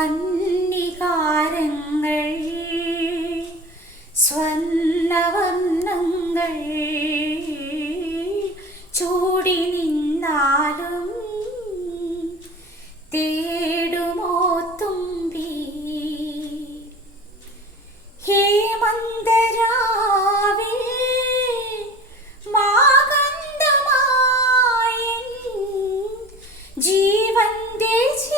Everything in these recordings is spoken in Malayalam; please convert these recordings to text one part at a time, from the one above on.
കന്നികാരങ്ങൾ സ്വർണവർണങ്ങൾ ചൂടി നിന്നാലും തേടുമോ തുമ്പി? ഹേമന്തരാവിൽ മാകന്തമായൻ ജീവന്റെ ജീവൻ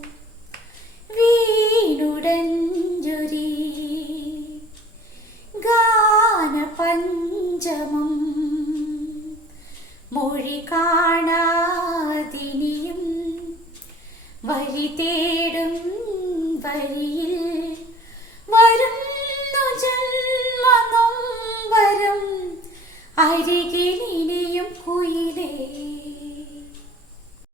നുടഞ്ഞൊരി ഗാനപഞ്ചമം. മൊഴി കാണാതിനിയും വഴി തേടും വഴിയിൽ വരുന്നു ജന്മനം വരും അരികിലി